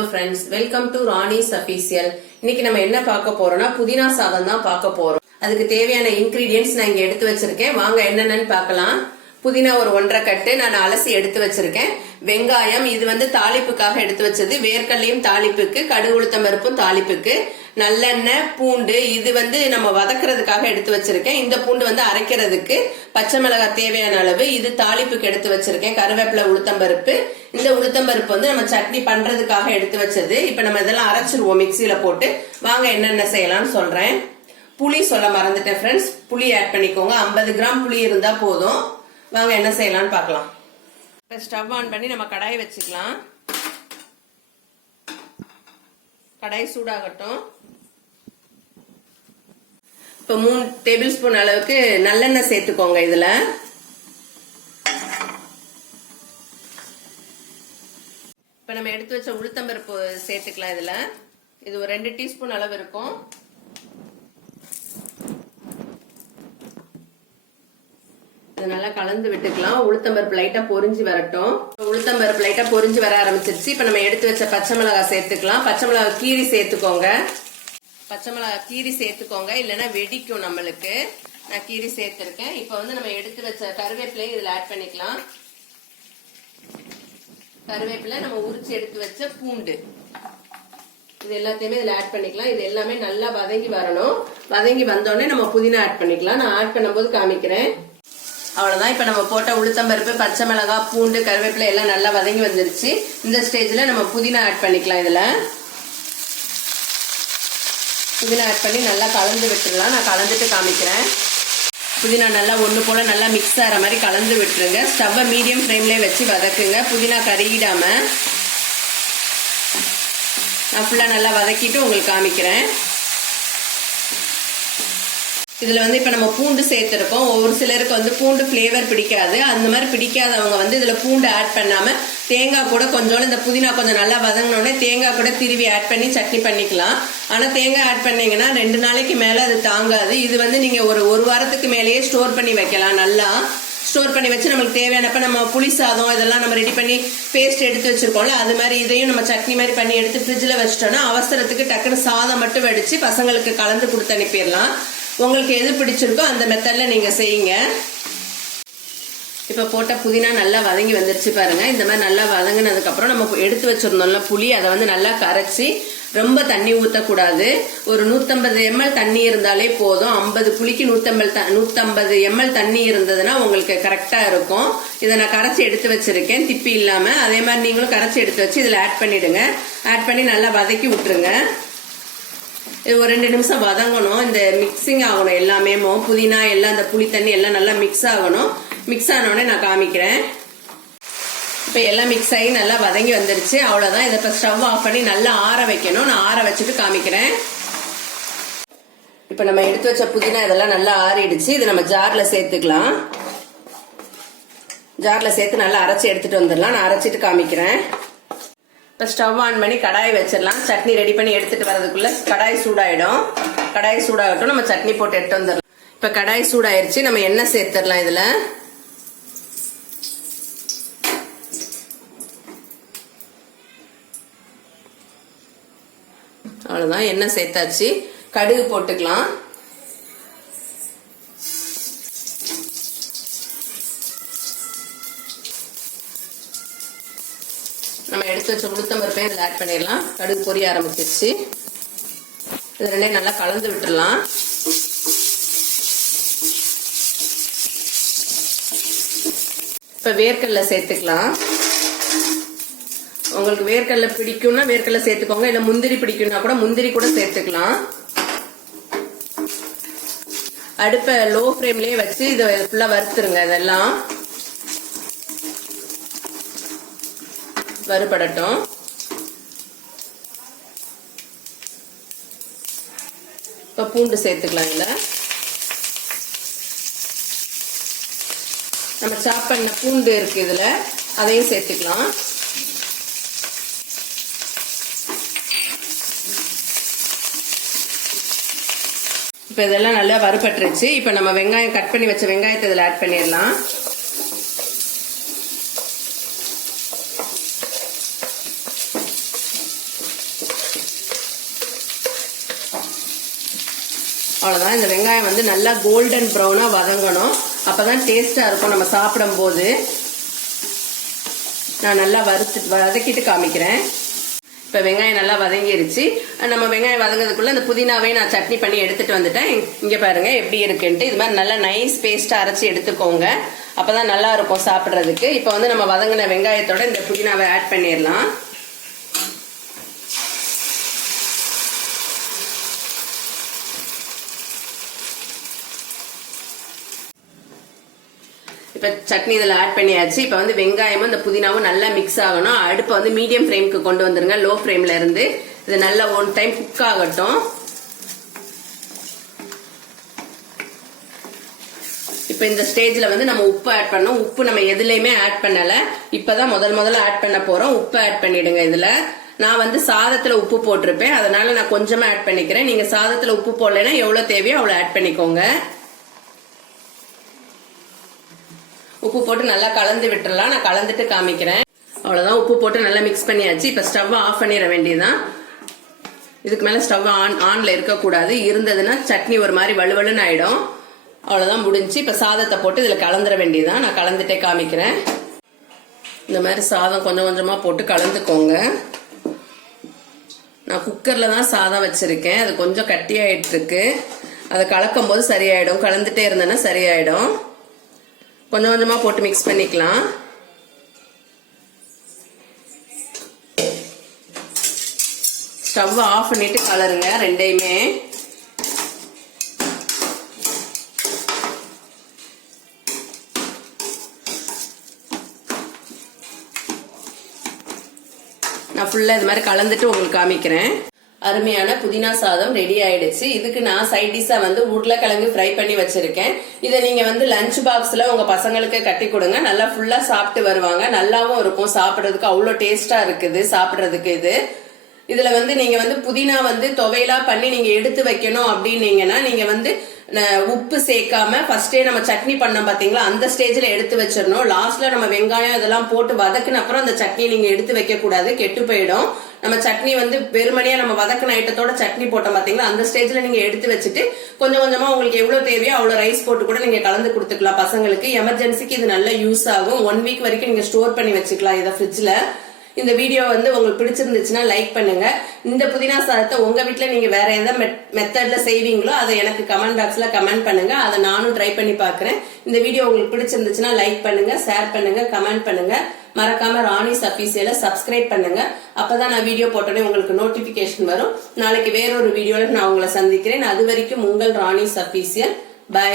Hello friends welcome to Rani's official இன்னைக்கு நம்ம என்ன பார்க்க போறோம்னா புதினா சாதம் தான் பார்க்க போறோம். அதுக்கு தேவையான இன்கிரீடியன்ஸ் நான் இங்க எடுத்து வச்சிருக்கேன். வாங்க என்னென்னு பார்க்கலாம். புதினா ஒரு ஒன்றரை கட்டு நான் அலசி எடுத்து வச்சிருக்கேன். வெங்காயம் இது வந்து தாளிப்புக்காக எடுத்து வச்சது. வேர்க்கடலையும் தாளிப்புக்கு கடுகு உளுத்தம் பருப்பும் தாளிப்புக்கு. நல்லெண்ணெய் பூண்டு இது வந்து நம்ம வதக்குறதுக்காக எடுத்து வச்சிருக்கேன். இந்த பூண்டு வந்து அரைக்கிறதுக்கு பச்சை மிளகாய் தேவையான அளவு இது தாளிப்புக்கு எடுத்து வச்சிருக்கேன். கருவேப்பிலை உளுத்தம்பருப்பு இந்த உளுத்தம்பருப்பு வந்து நம்ம சட்னி பண்றதுக்காக எடுத்து வச்சது. இப்ப நம்ம இதெல்லாம் அரைச்சிருவோம் மிக்சியில போட்டு. வாங்க என்னென்ன செய்யலாம்னு சொல்றேன். புளி சொல்ல மறந்துட்டேன் ஃப்ரெண்ட்ஸ் புளி ஆட் பண்ணிக்கோங்க. ஐம்பது கிராம் புளி இருந்தா போதும். வாங்க என்ன செய்யலாம்னு பார்க்கலாம். இப்போ ஸ்டவ் ஆன் பண்ணி நம்ம கடாய் வச்சுக்கலாம். கடாய் சூடாகட்டும். இப்போ மூணு டேபிள் ஸ்பூன் அளவுக்கு நல்லெண்ணெய் சேர்த்துக்கோங்க இதுல. இப்போ நம்ம எடுத்து வச்ச உளுத்தம்பருப்பு சேர்த்துக்கலாம் இதுல. இது ஒரு ரெண்டு டீஸ்பூன் அளவு இருக்கும். இது நல்லா கலந்து விட்டுக்கலாம். உளுத்தம்பருப்பு லைட்டா பொரிஞ்சு வரட்டும். உளுத்தம்பருப்பு லைட்டா பொறிஞ்சு வர ஆரம்பிச்சிருச்சு. இப்ப நம்ம எடுத்து வச்ச பச்சை மிளகாய் சேர்த்துக்கலாம். பச்சை மிளகாய் கீரி சேர்த்துக்கோங்க. பச்சை மிளகாய் கீரி சேர்த்துக்கோங்க. இல்லைன்னா வெடிக்கும் நம்மளுக்கு. நான் கீரி சேர்த்திருக்கேன். இப்போ வந்து நம்ம எடுத்து வச்ச கருவேப்பிலையும் இதுல ஆட் பண்ணிக்கலாம். கருவேப்பிலை நம்ம உரிச்சு எடுத்து வச்ச பூண்டு. இது எல்லாத்தையுமே இதுல ஆட் பண்ணிக்கலாம். இது எல்லாமே நல்லா வதங்கி வரணும். வதங்கி வந்தோடனே நம்ம புதினா ஆட் பண்ணிக்கலாம். நான் ஆட் பண்ணும்போது காமிக்கிறேன். அவ்வளோதான் இப்போ நம்ம போட்ட உளுத்தம்பருப்பு பச்சை மிளகாய் பூண்டு கருவேப்பிலை எல்லாம் நல்லா வதங்கி வந்துருச்சு. இந்த ஸ்டேஜில் நம்ம புதினா ஆட் பண்ணிக்கலாம் இதில். புதினா ஆட் பண்ணி நல்லா கலந்து விட்டுடலாம். நான் கலந்துட்டு காமிக்கிறேன். புதினா நல்லா ஒன்று போல் நல்லா மிக்ஸ் ஆகிற மாதிரி கலந்து விட்டுருங்க. ஸ்டவ்வை மீடியம் ஃப்ளேம்லேயே வச்சு வதக்குங்க. புதினா கருகிடாமல் நான் ஃபுல்லாக நல்லா வதக்கிட்டு உங்களுக்கு காமிக்கிறேன். இதில் வந்து இப்போ நம்ம பூண்டு சேர்த்துருக்கோம். ஒரு சிலருக்கு வந்து பூண்டு ஃப்ளேவர் பிடிக்காது. அந்த மாதிரி பிடிக்காதவங்க வந்து இதில் பூண்டு ஆட் பண்ணாமல் தேங்காய் கூட கொஞ்சோண்டு இந்த புதினா கொஞ்சம் நல்லா வதங்கினோடனே தேங்காய் கூட திருவி ஆட் பண்ணி சட்னி பண்ணிக்கலாம். ஆனால் தேங்காய் ஆட் பண்ணீங்கன்னா ரெண்டு நாளைக்கு மேலே அது தாங்காது. இது வந்து நீங்கள் ஒரு ஒரு வாரத்துக்கு மேலேயே ஸ்டோர் பண்ணி வைக்கலாம் நல்லா. ஸ்டோர் பண்ணி வச்சு நம்மளுக்கு தேவையானப்ப நம்ம புளி சாதம் இதெல்லாம் நம்ம ரெடி பண்ணி பேஸ்ட் எடுத்து வச்சிருக்கோம்ல அது மாதிரி இதையும் நம்ம சட்னி மாதிரி பண்ணி எடுத்து ஃப்ரிட்ஜில் வச்சிட்டோம்னா அவசரத்துக்கு டக்குன்னு சாதம் மட்டும் வடித்து பசங்களுக்கு கலந்து கொடுத்து அனுப்பிடலாம். உங்களுக்கு எது பிடிச்சிருக்கோ அந்த மெத்தடில் நீங்கள் செய்யுங்க. இப்போ போட்ட புதினா நல்லா வதங்கி வந்துருச்சு பாருங்க. இந்த மாதிரி நல்லா வதங்கினதுக்கப்புறம் நம்ம எடுத்து வச்சிருந்தோம்ல புளி அதை வந்து நல்லா கரைச்சி ரொம்ப தண்ணி ஊற்றக்கூடாது ஒரு நூற்றம்பது எம்எல் தண்ணி இருந்தாலே போதும். ஐம்பது புளிக்கு நூற்றம்பது த நூற்றம்பது எம்எல் தண்ணி இருந்ததுன்னா உங்களுக்கு கரெக்டாக இருக்கும். இதை நான் கரைச்சி எடுத்து வச்சுருக்கேன். திப்பி இல்லாமல் அதே மாதிரி நீங்களும் கரைச்சி எடுத்து வச்சு இதில் ஆட் பண்ணிவிடுங்க ஆட் பண்ணி நல்லா வதக்கி விட்டுருங்க. இது ஒரு ரெண்டு நிமிஷம் வதங்கணும். இந்த மிக்சிங் ஆகணும் எல்லாமே புதினா எல்லாம் இந்த புளி தண்ணி எல்லாம் நல்லா மிக்ஸ் ஆகணும். மிக்ஸ் ஆனோடனே நான் காமிக்கிறேன். இப்போ எல்லாம் மிக்ஸ் ஆகி நல்லா வதங்கி வந்துருச்சு. அவ்வளோதான் இதை இப்போ ஸ்டவ் ஆஃப் பண்ணி நல்லா ஆற வைக்கணும். நான் ஆற வச்சுட்டு காமிக்கிறேன். இப்போ நம்ம எடுத்து வச்ச புதினா இதெல்லாம் நல்லா ஆறிடுச்சு. இது நம்ம ஜாரில் சேர்த்துக்கலாம். ஜாரில் சேர்த்து நல்லா அரைச்சி எடுத்துட்டு வந்துடலாம். நான் அரைச்சிட்டு காமிக்கிறேன். இப்போ ஸ்டவ் ஆன் பண்ணி கடாய் வச்சிடலாம். சட்னி ரெடி பண்ணி எடுத்துட்டு வரதுக்குள்ள கடாய் சூடாயிடும். கடாய் சூடாகட்டும் நம்ம சட்னி போட்டு எடுத்து வந்துடலாம். இப்போ கடாய் சூடாயிருச்சு. நம்ம எண்ணெய் சேர்த்துடலாம் இதில். அவ்வளோதான் எண்ணெய் சேர்த்தாச்சு. கடுகு போட்டுக்கலாம். நம்ம எடுத்து வச்ச உளுத்தம் இதில் ஆட் பண்ணிடலாம். கடுகு பொரிய ஆரம்பிச்சிருச்சு. இது ரெண்டையும் நல்லா கலந்து விட்டுடலாம். இப்போ வேர்க்கடலை சேர்த்துக்கலாம். உங்களுக்கு வேர்க்கடலை பிடிக்கும்னா வேர்க்கடலை சேர்த்துக்கோங்க. இல்லை முந்திரி பிடிக்கும்னா கூட முந்திரி கூட சேர்த்துக்கலாம். அடுப்பை லோ ஃப்ளேம்லேயே வச்சு இதை ஃபுல்லாக வறுத்துருங்க இதெல்லாம். வறுபடட்டும். இப்போ பூண்டு சேர்த்துக்கலாம் இதில். நம்ம சாப் பண்ண பூண்டு இருக்கு இதில். அதையும் சேர்த்துக்கலாம். இப்போ இதெல்லாம் நல்லா வறுபட்டுருச்சு. இப்போ நம்ம வெங்காயம் கட் பண்ணி வச்ச வெங்காயத்தை இதில் ஆட் பண்ணிடலாம். அவ்வளோதான் இந்த வெங்காயம் வந்து நல்லா கோல்டன் ப்ரௌனாக வதங்கணும். அப்போ தான் டேஸ்ட்டாக இருக்கும் நம்ம சாப்பிடும் போது நான் நல்லா வறுத்து வதக்கிட்டு காமிக்கிறேன். இப்போ வெங்காயம் நல்லா வதங்கிருச்சு. நம்ம வெங்காயம் வதங்கிறதுக்குள்ள இந்த புதினாவே நான் சட்னி பண்ணி எடுத்துட்டு வந்துட்டேன். இங்கே பாருங்க எப்படி இருக்குன்ட்டு. இது மாதிரி நல்லா நைஸ் பேஸ்ட்டாக அரைச்சி எடுத்துக்கோங்க. அப்பதான் நல்லா இருக்கும் சாப்பிட்றதுக்கு. இப்போ வந்து நம்ம வதங்கின வெங்காயத்தோட இந்த புதினாவை ஆட் பண்ணிடலாம். இப்போ சட்னி இதில் ஆட் பண்ணியாச்சு. இப்போ வந்து வெங்காயமும் இந்த புதினாவும் நல்லா மிக்ஸ் ஆகணும். அடுப்பை வந்து மீடியம் ஃப்ரேம்க்கு கொண்டு வந்துருங்க. லோ ஃப்ரேம்ல இருந்து. இது நல்லா ஒன் டைம் குக் ஆகட்டும். இப்போ இந்த ஸ்டேஜில் வந்து நம்ம உப்பு ஆட் பண்ணோம். உப்பு நம்ம எதுலையுமே ஆட் பண்ணல. இப்பதான் முதல் முதல்ல ஆட் பண்ண போறோம். உப்பு ஆட் பண்ணிடுங்க இதுல. நான் வந்து சாதத்துல உப்பு போட்டிருப்பேன். அதனால நான் கொஞ்சமா ஆட் பண்ணிக்கிறேன். நீங்க சாதத்துல உப்பு போடலைன்னா எவ்வளவு தேவையோ அவ்வளவு ஆட் பண்ணிக்கோங்க. உப்பு போட்டு நல்லா கலந்து விட்டுறலாம். நான் கலந்துட்டு காமிக்கிறேன். அவ்வளவுதான். உப்பு போட்டு நல்லா மிக்ஸ் பண்ணியாச்சு. இப்ப ஸ்டவ் ஆஃப் பண்ணிட வேண்டியதுதான். இதுக்கு மேல ஸ்டவ் ஆன் ஆன்ல இருக்கக்கூடாது. இருந்ததுன்னா சட்னி ஒரு மாதிரி வலுவலுன்னு ஆயிடும். அவ்வளவுதான் முடிஞ்சு. இப்ப சாதத்தை போட்டு இதுல கலந்துட வேண்டியதுதான். நான் கலந்துட்டே காமிக்கிறேன். இந்த மாதிரி சாதம் கொஞ்சம் கொஞ்சமா போட்டு கலந்துக்கோங்க. நான் குக்கர்ல தான் சாதம் வச்சிருக்கேன். அது கொஞ்சம் கட்டியாயிட்டு இருக்கு. அதை கலக்கும் போது சரியாயிடும். கலந்துட்டே இருந்தேன்னா சரியாயிடும். கொஞ்சம் கொஞ்சமா போட்டு மிக்ஸ் பண்ணிக்கலாம். ஸ்டவ் ஆஃப் பண்ணிட்டு கலருங்க ரெண்டையுமே. நான் ஃபுல்லா இது மாதிரி கலந்துட்டு உங்களுக்கு காமிக்கிறேன். அருமையான புதினா சாதம் ரெடி ஆயிடுச்சு. இதுக்கு நான் சைட் டிஷ்ஷா வந்து உருளைக்கிழங்கு ஃப்ரை பண்ணி வச்சிருக்கேன். இதை நீங்க வந்து லஞ்ச் பாக்ஸ்ல உங்க பசங்களுக்கு கட்டி கொடுங்க. நல்லா ஃபுல்லா சாப்பிட்டு வருவாங்க. நல்லாவும் இருக்கும். சாப்பிடுறதுக்கு அவ்வளோ டேஸ்டா இருக்குது. சாப்பிடுறதுக்கு இது. இதுல வந்து நீங்க வந்து புதினா வந்து துவையலா பண்ணி நீங்க எடுத்து வைக்கணும் அப்படின்னீங்கன்னா நீங்க வந்து உப்பு சேர்க்காம ஃபர்ஸ்டே நம்ம சட்னி பண்ணோம் பாத்தீங்களா? அந்த ஸ்டேஜ்ல எடுத்து வச்சிடணும். லாஸ்ட்ல நம்ம வெங்காயம் இதெல்லாம் போட்டு வதக்குன அப்புறம் அந்த சட்னி நீங்க எடுத்து வைக்க கூடாது கெட்டு போயிடும். நம்ம சட்னி வந்து வெறுமனையா நம்ம வதக்கின ஐட்டத்தோட சட்னி போட்டோம் பாத்தீங்களா? அந்த ஸ்டேஜ்ல நீங்க எடுத்து வச்சுட்டு கொஞ்சம் கொஞ்சமா உங்களுக்கு எவ்வளவு தேவையோ அவ்வளவு ரைஸ் போட்டு கூட நீங்க கலந்து கொடுத்துக்கலாம் பசங்களுக்கு. எமர்ஜென்சிக்கு இது நல்ல யூஸ் ஆகும். ஒன் வீக் வரைக்கும் நீங்க ஸ்டோர் பண்ணி வச்சுக்கலாம் இதை ஃப்ரிட்ஜ்ல இந்த வீடியோ வந்து உங்களுக்கு பிடிச்சிருந்துச்சுன்னா லைக் பண்ணுங்க. இந்த புதினா சாதத்தை உங்க வீட்டில் நீங்க வேற எதாவது மெத்தட்ல செய்வீங்களோ அதை எனக்கு கமெண்ட் பாக்ஸ்ல கமெண்ட் பண்ணுங்க. அதை நானும் ட்ரை பண்ணி பார்க்குறேன். இந்த வீடியோ உங்களுக்கு பிடிச்சிருந்துச்சுன்னா லைக் பண்ணுங்க ஷேர் பண்ணுங்க கமெண்ட் பண்ணுங்க. மறக்காம ராணிஸ் அபிஷியலை சப்ஸ்கிரைப் பண்ணுங்க. அப்பதான் நான் வீடியோ போட்டோன்னே உங்களுக்கு நோட்டிபிகேஷன் வரும். நாளைக்கு வேறொரு வீடியோல நான் உங்களை சந்திக்கிறேன். அது வரைக்கும் உங்கள் ராணிஸ் அபிஷியல் பை